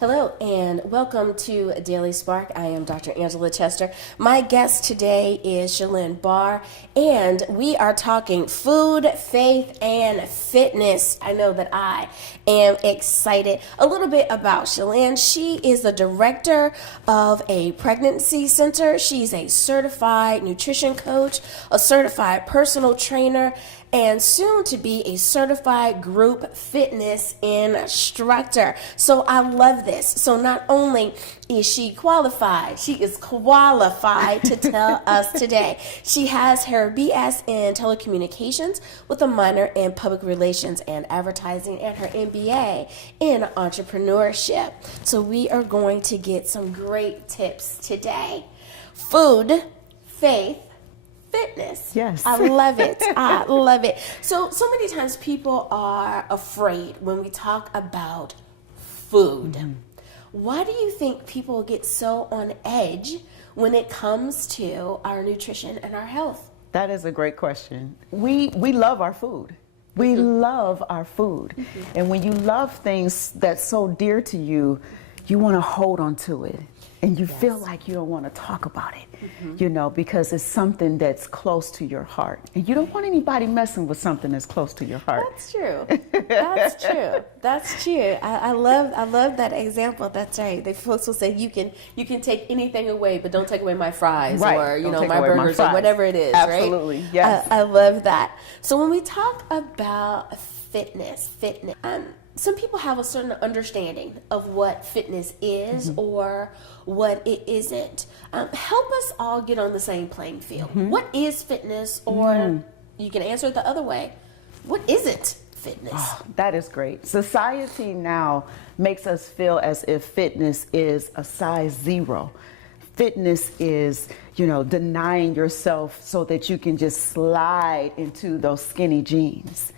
Hello and welcome to Daily Spark. I am Dr. Angela Chester. My guest today is Shalynne Barr, and we are talking food, faith, and fitness. I know that I am excited. A little bit about Shalynne. She is the director of a pregnancy center. She's a certified nutrition coach, a certified personal trainer, and soon to be a certified group fitness instructor. So I love this. So not only is she qualified, she is qualified to tell us today. She has her BS in telecommunications with a minor in public relations and advertising and her MBA in entrepreneurship. So we are going to get some great tips today. Food, faith, fitness. Yes. I love it. I love it. So many times people are afraid when we talk about food. Mm-hmm. Why do you think people get so on edge when it comes to our nutrition and our health? That is a great question. We love our food. We love our food. Mm-hmm. And when you love things that's so dear to you, you want to hold on to it. And you feel like you don't want to talk about it, you know, because it's something that's close to your heart. And you don't want anybody messing with something that's close to your heart. That's true. That's true. That's true. I love that example. That's right. The folks will say you can take anything away, but don't take away my fries or my burgers or whatever it is. Absolutely. Right? Yes. I love that. So when we talk about fitness. Some people have a certain understanding of what fitness is or what it isn't. Help us all get on the same playing field. What is fitness? Or you can answer it the other way. What isn't fitness? Oh, that is great. Society now makes us feel as if fitness is a size 0. Fitness is, denying yourself so that you can just slide into those skinny jeans.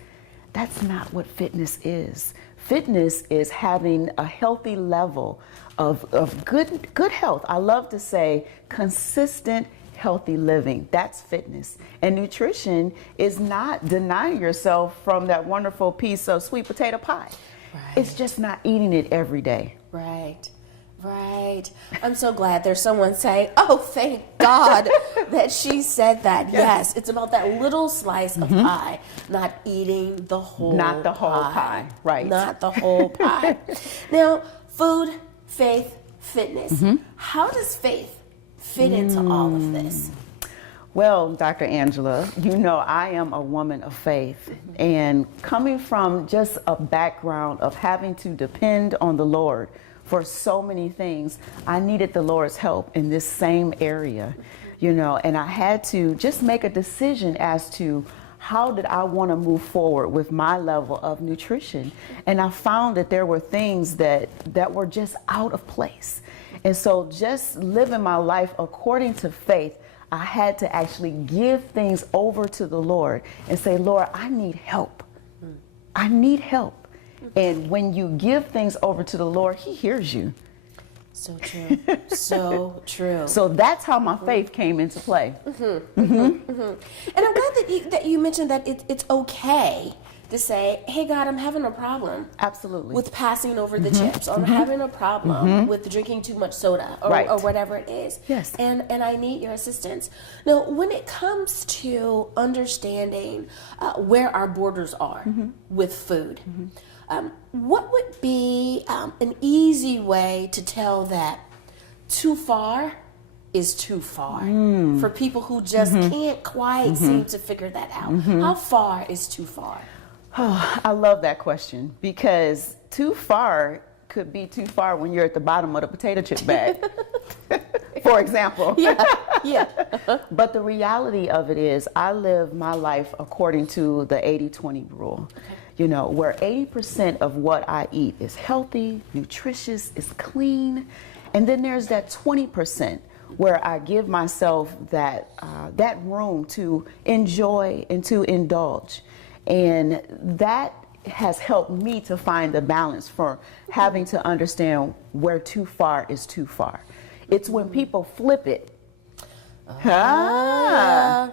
That's not what fitness is. Fitness is having a healthy level of good health. I love to say consistent, healthy living. That's fitness. And nutrition is not denying yourself from that wonderful piece of sweet potato pie. Right. It's just not eating it every day. Right. Right. I'm so glad there's someone saying, oh, thank God that she said that. Yes, it's about that little slice of pie, not eating the whole pie. Not the whole pie, right. Not the whole pie. Now, food, faith, fitness. How does faith fit into all of this? Well, Dr. Angela, I am a woman of faith, and coming from just a background of having to depend on the Lord for so many things, I needed the Lord's help in this same area, and I had to just make a decision as to how did I want to move forward with my level of nutrition. And I found that there were things that were just out of place. And so just living my life according to faith, I had to actually give things over to the Lord and say, Lord, I need help. I need help. And when you give things over to the Lord, He hears you. So true. So true. So that's how my faith came into play. And I'm glad that you mentioned that it's okay to say, hey, God, I'm having a problem. Absolutely. With passing over the chips. Or I'm having a problem with drinking too much soda or whatever it is. Yes. And I need your assistance. Now, when it comes to understanding where our borders are with food, what would be an easy way to tell that too far is too far for people who just can't quite seem to figure that out? How far is too far? Oh, I love that question, because too far could be too far when you're at the bottom of the potato chip bag, for example. Yeah. But the reality of it is I live my life according to the 80-20 rule. Where 80% of what I eat is healthy, nutritious, is clean. And then there's that 20% where I give myself that room to enjoy and to indulge. And that has helped me to find the balance for having to understand where too far is too far. It's when people flip it.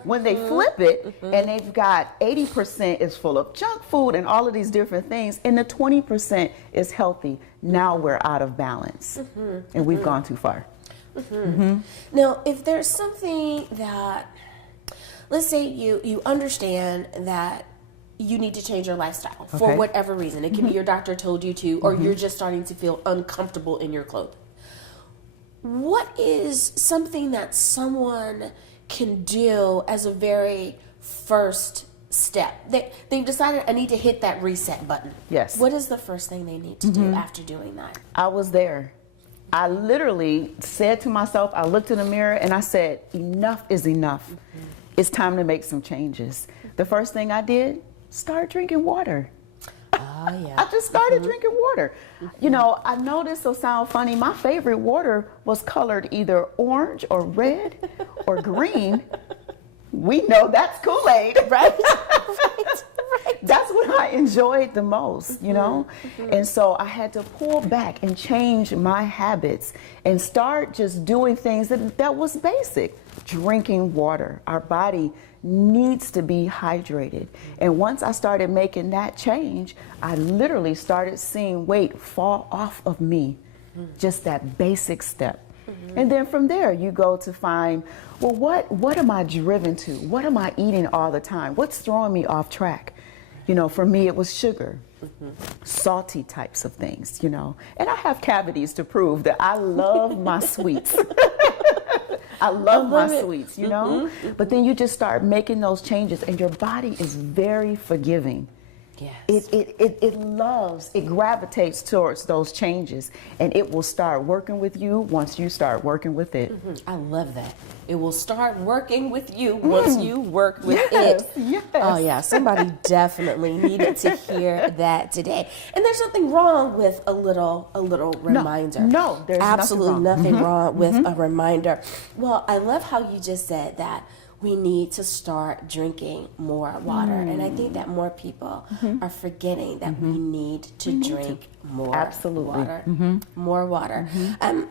When they flip it and they've got 80% is full of junk food and all of these different things, and the 20% is healthy. Now we're out of balance, and we've gone too far. Now, if there's something that, let's say you understand that you need to change your lifestyle for whatever reason. It can be your doctor told you to, or you're just starting to feel uncomfortable in your clothes. What is something that someone can do as a very first step? They've decided, I need to hit that reset button. Yes. What is the first thing they need to do after doing that? I was there. I literally said to myself, I looked in the mirror and I said, enough is enough. It's time to make some changes. The first thing I did, start drinking water. I just started drinking water. You know, I know this will sound funny. My favorite water was colored either orange or red or green. We know that's Kool-Aid. Right? That's what I enjoyed the most, you know? And so I had to pull back and change my habits and start just doing things that was basic. Drinking water. Our body needs to be hydrated. And once I started making that change, I literally started seeing weight fall off of me. Just that basic step. And then from there, you go to find, well, what am I driven to? What am I eating all the time? What's throwing me off track? You know, for me, it was sugar, salty types of things, you know. And I have cavities to prove that I love my sweets. I love my sweets, you know. But then you just start making those changes, and your body is very forgiving. Yes. It gravitates towards those changes, and it will start working with you once you start working with it. I love that. It will start working with you once you work with it. Yes. Oh yeah, somebody definitely needed to hear that today. And there's nothing wrong with a little reminder. No, there's absolutely nothing wrong with a reminder. Well, I love how you just said that we need to start drinking more water. And I think that more people are forgetting that we need to drink more water. More water.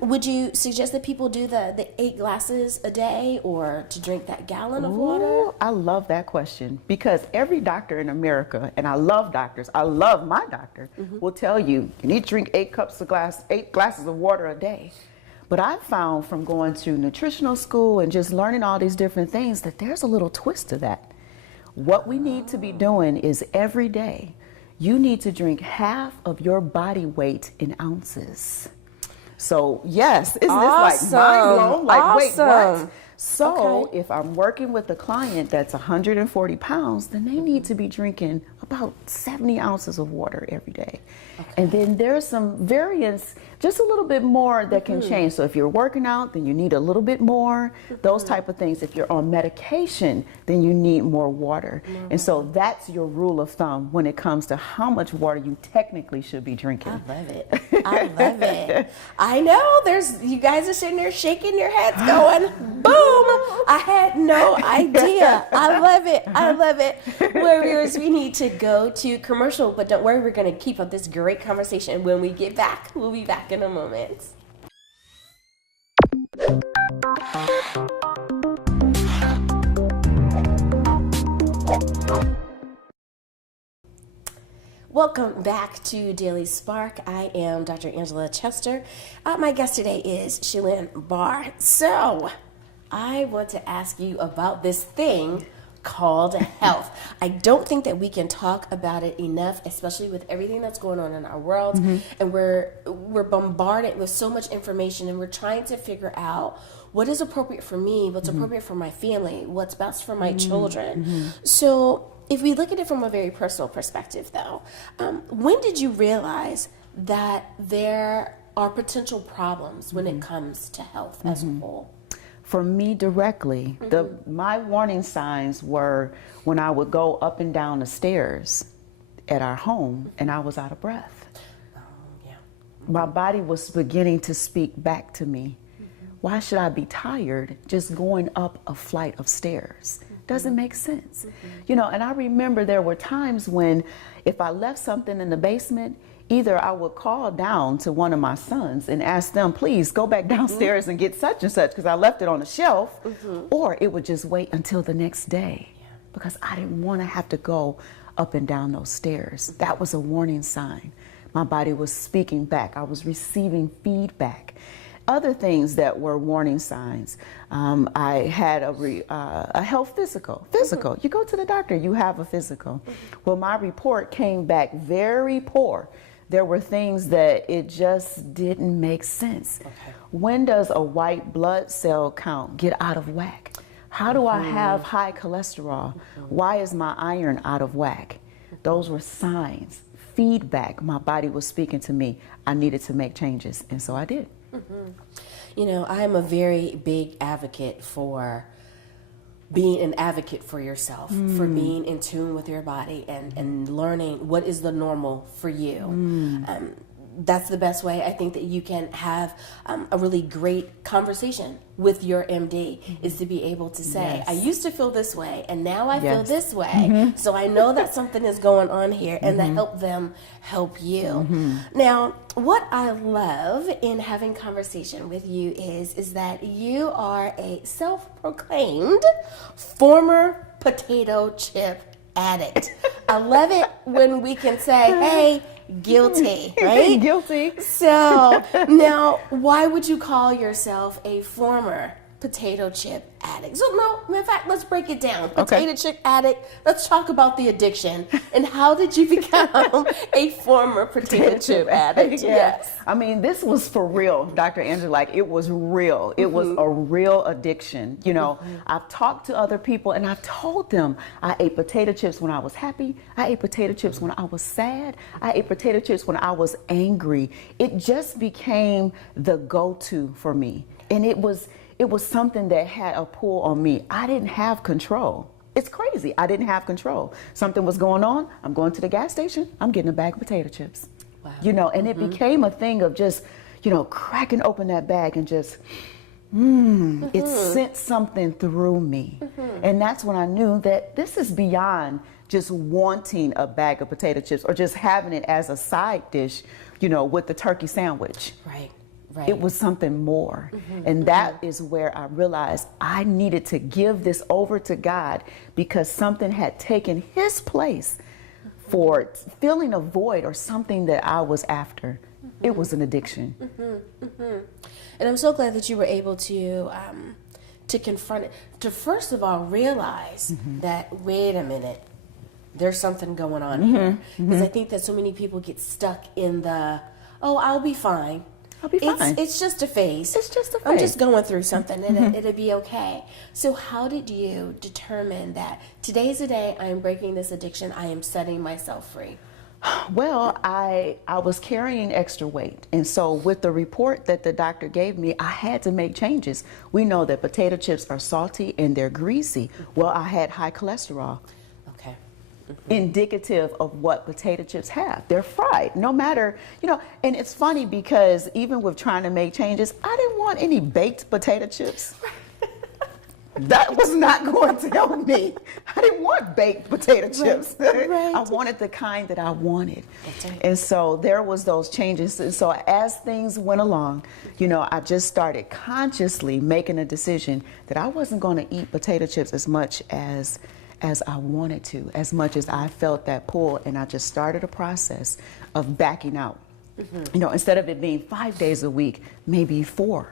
Would you suggest that people do the 8 glasses a day, or to drink that gallon of water? I love that question, because every doctor in America, and I love doctors, I love my doctor, will tell you, you need to drink 8 glasses of water a day. But I've found from going to nutritional school and just learning all these different things that there's a little twist to that. What we need to be doing is every day, you need to drink half of your body weight in ounces. So yes, isn't this like mind blown? Like, wait, what? So if I'm working with a client that's 140 pounds, then they need to be drinking about 70 ounces of water every day. And then there's some variance, just a little bit more that can change. So if you're working out, then you need a little bit more, those type of things. If you're on medication, then you need more water. And so that's your rule of thumb when it comes to how much water you technically should be drinking. I love it. I love it. I know you guys are sitting there shaking your heads going, boom. I had no idea. I love it. I love it. Well, viewers, we need to go to commercial, but don't worry, we're going to keep up this great conversation when we get back. We'll be back in a moment. Welcome back to Daily Spark. I am Dr. Angela Chester. My guest today is Shalynne Barr. So, I want to ask you about this thing called health. I don't think that we can talk about it enough, especially with everything that's going on in our world. And we're bombarded with so much information, and we're trying to figure out what is appropriate for me, what's appropriate for my family, what's best for my children. So if we look at it from a very personal perspective, though, when did you realize that there are potential problems when it comes to health as a whole? For me directly, my warning signs were when I would go up and down the stairs at our home and I was out of breath. My body was beginning to speak back to me Why should I be tired just going up a flight of stairs? Doesn't make sense. You know, and I remember there were times when if I left something in the basement, either I would call down to one of my sons and ask them, please go back downstairs and get such and such because I left it on the shelf, or it would just wait until the next day because I didn't want to have to go up and down those stairs. That was a warning sign. My body was speaking back. I was receiving feedback. Other things that were warning signs. I had a health physical. You go to the doctor, you have a physical. Well, my report came back very poor. There were things that it just didn't make sense. Okay. When does a white blood cell count get out of whack? How do I have high cholesterol? Why is my iron out of whack? Those were signs, feedback. My body was speaking to me. I needed to make changes, and so I did. You know, I am a very big advocate for being an advocate for yourself, for being in tune with your body and learning what is the normal for you. That's the best way I think that you can have a really great conversation with your MD is to be able to say, I used to feel this way and now I feel this way. So I know that something is going on here and to help them help you. Now, what I love in having conversation with you is that you are a self-proclaimed former potato chip addict. I love it when we can say, hey, guilty, right? Guilty. So now, why would you call yourself a former potato chip addict? So no, in fact, let's break it down. Potato chip addict. Let's talk about the addiction and how did you become a former potato chip addict? Yes. I mean, this was for real, Dr. Angela. Like, it was real. It was a real addiction. You know, I've talked to other people and I've told them I ate potato chips when I was happy. I ate potato chips when I was sad. I ate potato chips when I was angry. It just became the go-to for me. And it was something that had a pull on me. I didn't have control. It's crazy. I didn't have control. Something was going on. I'm going to the gas station. I'm getting a bag of potato chips. Wow. You know, and it became a thing of just, you know, cracking open that bag and just, it sent something through me. And that's when I knew that this is beyond just wanting a bag of potato chips or just having it as a side dish, you know, with the turkey sandwich. Right. Right. It was something more. And that is where I realized I needed to give this over to God because something had taken his place for filling a void or something that I was after. It was an addiction. And I'm so glad that you were able to confront it, to first of all realize that, wait a minute, there's something going on here. Because I think that so many people get stuck in the, oh, I'll be fine. I'll be fine. It's just a phase. It's just a phase. I'm just going through something and it'll be okay. So how did you determine that today's the day I am breaking this addiction, I am setting myself free? Well, I was carrying extra weight. And so with the report that the doctor gave me, I had to make changes. We know that potato chips are salty and they're greasy. Well, I had high cholesterol. Okay. Indicative of what potato chips have. They're fried, no matter, you know, and it's funny because even with trying to make changes, I didn't want any baked potato chips. That was not going to help me. I didn't want baked potato chips. Right. I wanted the kind that I wanted. Right. And so there was those changes. And so as things went along, you know, I just started consciously making a decision that I wasn't going to eat potato chips as much as I wanted to, as much as I felt that pull, and I just started a process of backing out. You know, instead of it being 5 days a week, maybe 4.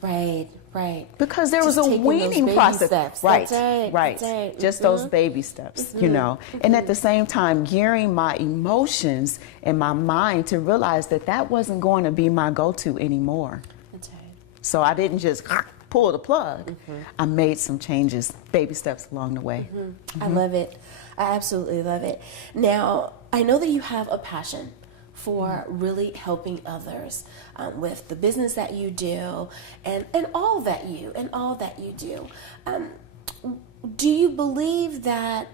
Right, right. Because there was a weaning process. Steps. Right, That's right. That's right. Just those baby steps, you know. And at the same time, gearing my emotions and my mind to realize that that wasn't going to be my go-to anymore. That's right. So I didn't just pull the plug. I made some changes, baby steps along the way. I love it. I absolutely love it. Now, I know that you have a passion for really helping others with the business that you do and all that you do. Do you believe that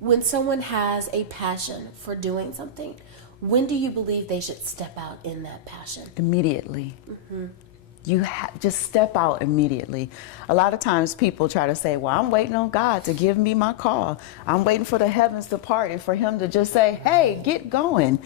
when someone has a passion for doing something, when do you believe they should step out in that passion? Immediately. just step out immediately. A lot of times people try to say, well, I'm waiting on God to give me my call. I'm waiting for the heavens to part and for him to just say, hey, get going.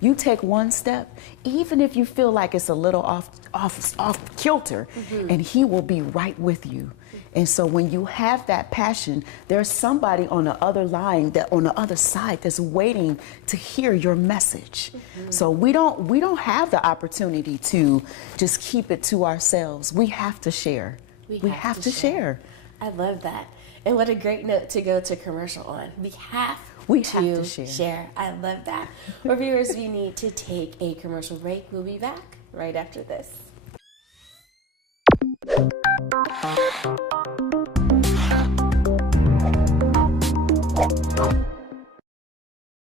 You take one step, even if you feel like it's a little off kilter, and he will be right with you. And so when you have that passion, there's somebody on the other line, that on the other side, that's waiting to hear your message. So we don't have the opportunity to just keep it to ourselves. We have to share. We have to share. I love that. And what a great note to go to commercial on. We have to share. I love that. Well, viewers, we need to take a commercial break. We'll be back right after this.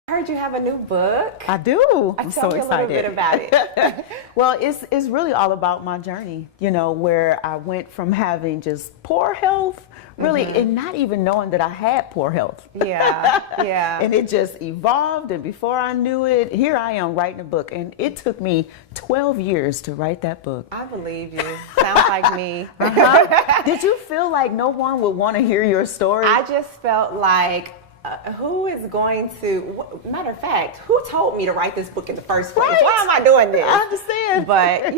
I heard you have a new book. I do. I'm so excited. Tell me a little bit about it. Well, it's really all about my journey, where I went from having just poor health, really, and not even knowing that I had poor health. Yeah. And it just evolved, and before I knew it, here I am writing a book. And it took me 12 years to write that book. I believe you. Sounds like me. Did you feel like no one would want to hear your story? I just felt like, who is going to, matter of fact, who told me to write this book in the first place? Right. Why am I doing this? I understand. But,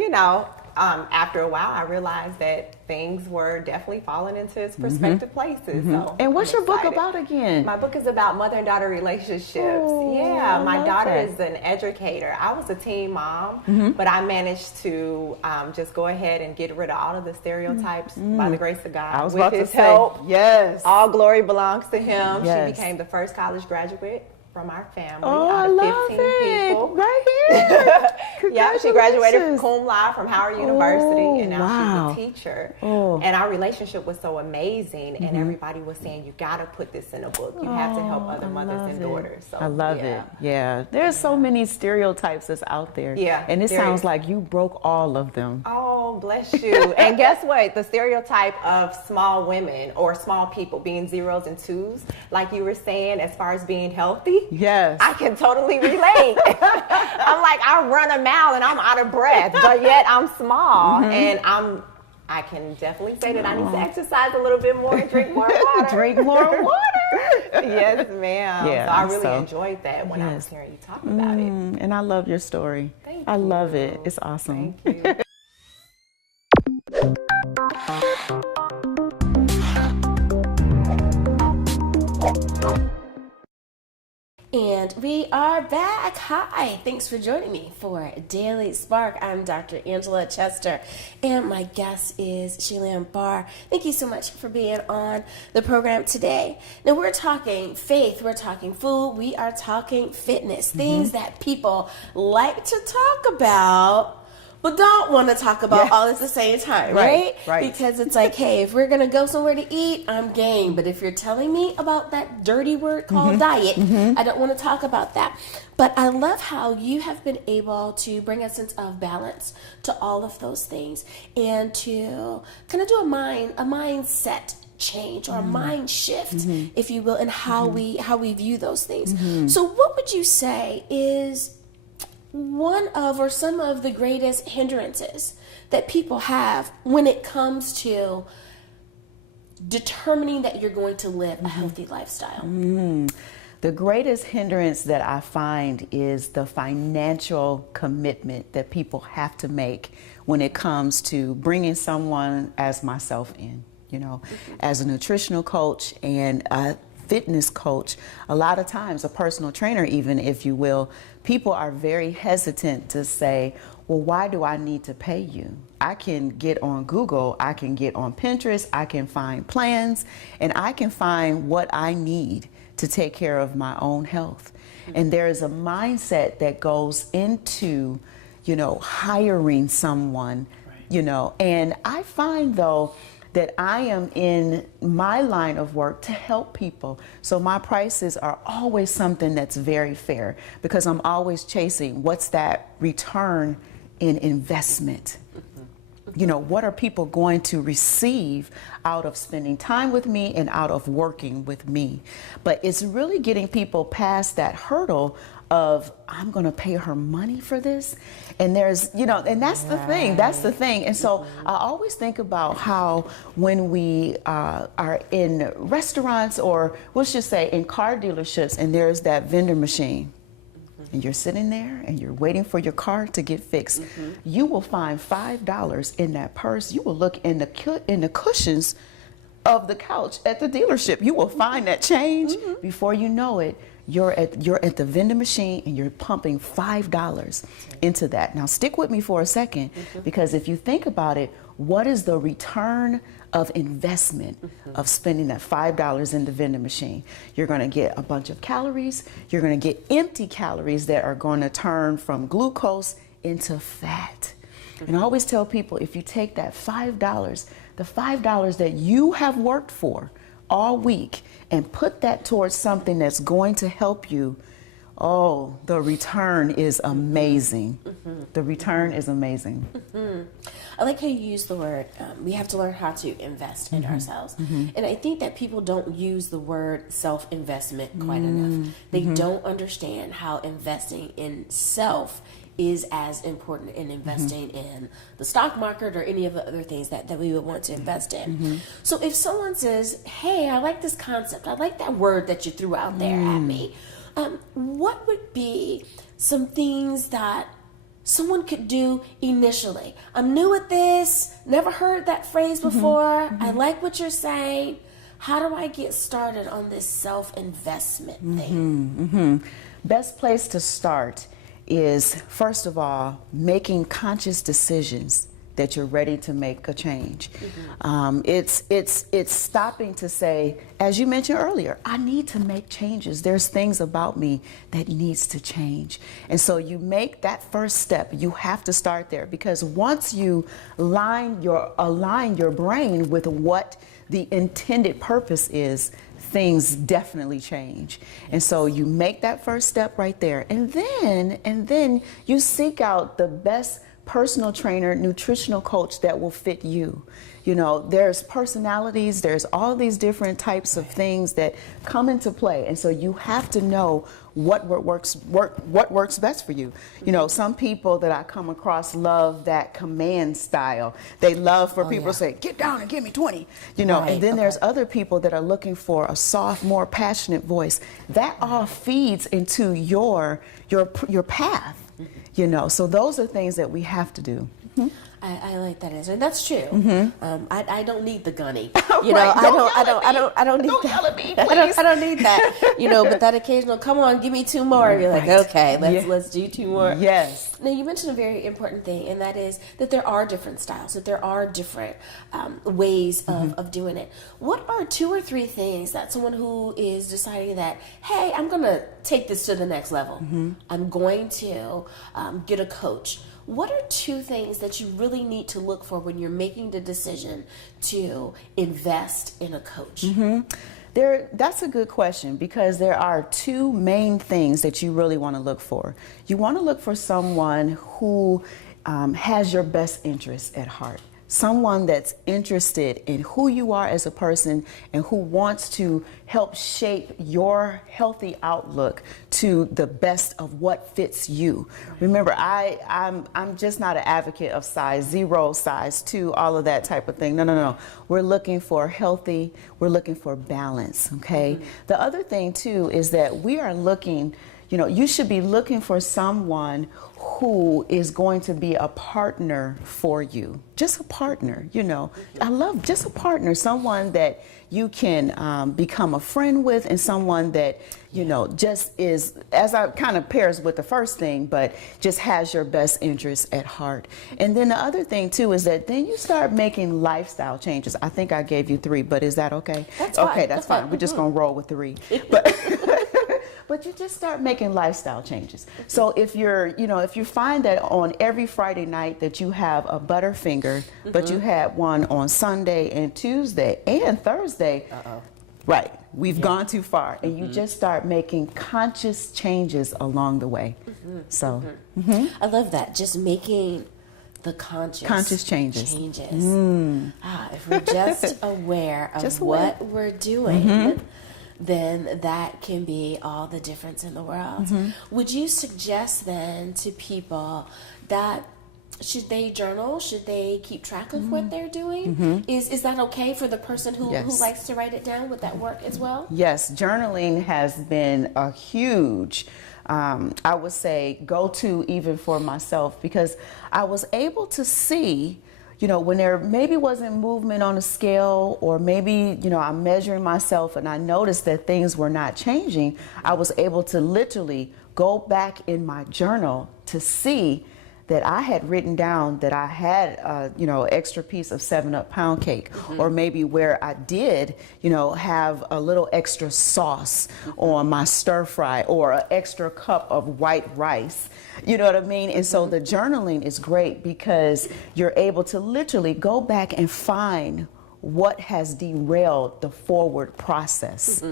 after a while, I realized that things were definitely falling into its prospective places. So and what's your book about again? My book is about mother and daughter relationships. Oh, My daughter is an educator. I was a teen mom, but I managed to just go ahead and get rid of all of the stereotypes by the grace of God. I was With about to his say, help, yes. all glory belongs to him. Yes. She became the first college graduate from our family Oh, out I of love 15 it. people. Right here. Yeah, she graduated cum laude from Howard University, and now wow. she's a teacher. Oh. And our relationship was so amazing, and everybody was saying, you got to put this in a book. You have to help other mothers and daughters. So, I love it. Yeah. There's so many stereotypes that's out there. Yeah. And it sounds like you broke all of them. Oh, bless you. And guess what? The stereotype of small women or small people being zeros and twos, like you were saying, as far as being healthy. Yes. I can totally relate. I'm like, I run a mile and I'm out of breath, but yet I'm small, and I can definitely say that I need to exercise a little bit more and drink more water. Drink more water. Yes, ma'am. Yeah, so I really enjoyed that when I was hearing you talk about it. And I love your story. Thank I you. love it. It's awesome. Thank you. And we are back. Hi, thanks for joining me for Daily Spark. I'm Dr. Angela Chester, and my guest is Shalynne Barr. Thank you so much for being on the program today. Now, we're talking faith, we're talking food, we are talking fitness, things that people like to talk about, but don't want to talk about all at the same time, right? Because it's like, hey, if we're going to go somewhere to eat, I'm game. But if you're telling me about that dirty word called diet, I don't want to talk about that. But I love how you have been able to bring a sense of balance to all of those things and to kind of do a mindset change or a mind shift, if you will, in how we view those things. So what would you say is one of or some of the greatest hindrances that people have when it comes to determining that you're going to live a healthy lifestyle? The greatest hindrance that I find is the financial commitment that people have to make when it comes to bringing someone as myself in, as a nutritional coach and a fitness coach. A lot of times, a personal trainer even, if you will, people are very hesitant to say, well, why do I need to pay you? I can get on Google, I can get on Pinterest, I can find plans, and I can find what I need to take care of my own health. And there is a mindset that goes into, hiring someone, and I find though, that I am in my line of work to help people. So my prices are always something that's very fair because I'm always chasing what's that return in investment. You know, what are people going to receive out of spending time with me and out of working with me? But it's really getting people past that hurdle of, I'm going to pay her money for this. And there's, you know, and that's the thing. That's the thing. And so I always think about how when we are in restaurants, or let's just say in car dealerships, and there's that vendor machine. And you're sitting there and you're waiting for your car to get fixed. You will find $5 in that purse. You will look in the cushions of the couch at the dealership. You will find that change. Before you know it, you're at the vending machine and you're pumping $5 into that. Now stick with me for a second, because if you think about it, what is the return of investment of spending that $5 in the vending machine? You're going to get a bunch of calories. You're going to get empty calories that are going to turn from glucose into fat. And I always tell people, if you take that $5, the $5 that you have worked for all week, and put that towards something that's going to help you, oh, the return is amazing. The return is amazing. I like how you use the word, we have to learn how to invest in ourselves. And I think that people don't use the word self-investment quite enough. They don't understand how investing in self is as important in investing in the stock market or any of the other things that we would want to invest in. So if someone says, hey, I like this concept, I like that word that you threw out there at me, what would be some things that someone could do initially? I'm new at this, never heard that phrase before, I like what you're saying. How do I get started on this self-investment thing? Best place to start is, first of all, making conscious decisions that you're ready to make a change. It's stopping to say, as you mentioned earlier, I need to make changes. There's things about me that needs to change. And so you make that first step. You have to start there, because once you align your brain with what the intended purpose is, things definitely change. And so you make that first step right there. And then you seek out the best personal trainer, nutritional coach that will fit you. You know, there's personalities, there's all these different types of things that come into play. And so you have to know what works best for you. You know, some people that I come across love that command style. They love for people to say, get down and give me 20, you know, and then there's other people that are looking for a soft, more passionate voice. That all feeds into your path, you know. So those are things that we have to do. I like that answer, and that's true. I don't need the gunny, you know. I don't need that. I don't need that, you know. But that occasional, come on, give me 2 more. You're like, okay, let's do 2 more. Yes. Now you mentioned a very important thing, and that is that there are different styles, that there are different ways of doing it. What are 2 or 3 things that someone who is deciding that, hey, I'm going to take this to the next level, I'm going to get a coach? What are 2 things that you really need to look for when you're making the decision to invest in a coach? That's a good question, because there are 2 main things that you really want to look for. You want to look for someone who has your best interests at heart. Someone that's interested in who you are as a person and who wants to help shape your healthy outlook to the best of what fits you. Remember, I'm just not an advocate of size 0, size 2, all of that type of thing. No. We're looking for healthy, we're looking for balance, okay? The other thing too is that we are looking, you know, you should be looking for someone who is going to be a partner for you. Just a partner, you know. I love just a partner, someone that you can become a friend with, and someone that, you know, just is, as I kind of pairs with the first thing, but just has your best interests at heart. And then the other thing too is that then you start making lifestyle changes. I think I gave you 3, but is that okay? That's fine. Okay, that's fine. We're just gonna roll with 3. But you just start making lifestyle changes. So if you find that on every Friday night that you have a Butterfinger, but you had one on Sunday and Tuesday and Thursday, right, we've gone too far. And you just start making conscious changes along the way. So I love that. Just making the conscious changes. If we're just aware of what we're doing, then that can be all the difference in the world. Would you suggest then to people that should they journal? Should they keep track of what they're doing? Is that okay for the person who likes to write it down? Would that work as well? Yes, journaling has been a huge, I would say, go-to even for myself, because I was able to see, when there maybe wasn't movement on a scale, or maybe, I'm measuring myself and I noticed that things were not changing, I was able to literally go back in my journal to see that I had written down that I had, extra piece of 7-Up pound cake, or maybe where I did, have a little extra sauce on my stir fry, or an extra cup of white rice. You know what I mean? And so the journaling is great because you're able to literally go back and find what has derailed the forward process.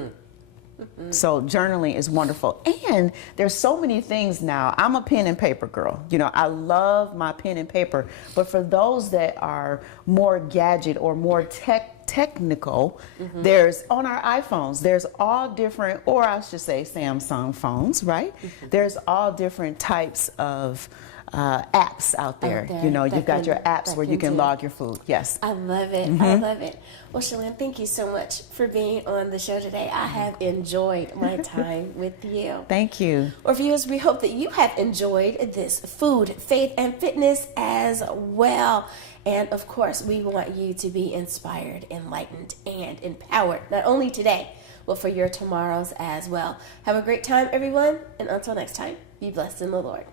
So journaling is wonderful. And there's so many things now. I'm a pen and paper girl. I love my pen and paper. But for those that are more gadget or more technical, there's on our iPhones, there's all different, or I should say Samsung phones, right? There's all different types of apps out there. You've got your apps where you can log your food. Yes. I love it. I love it. Well, Shalynne, thank you so much for being on the show today. I have enjoyed my time with you. Thank you. Well, viewers, we hope that you have enjoyed this food, faith, and fitness as well. And of course, we want you to be inspired, enlightened, and empowered, not only today, but for your tomorrows as well. Have a great time, everyone. And until next time, be blessed in the Lord.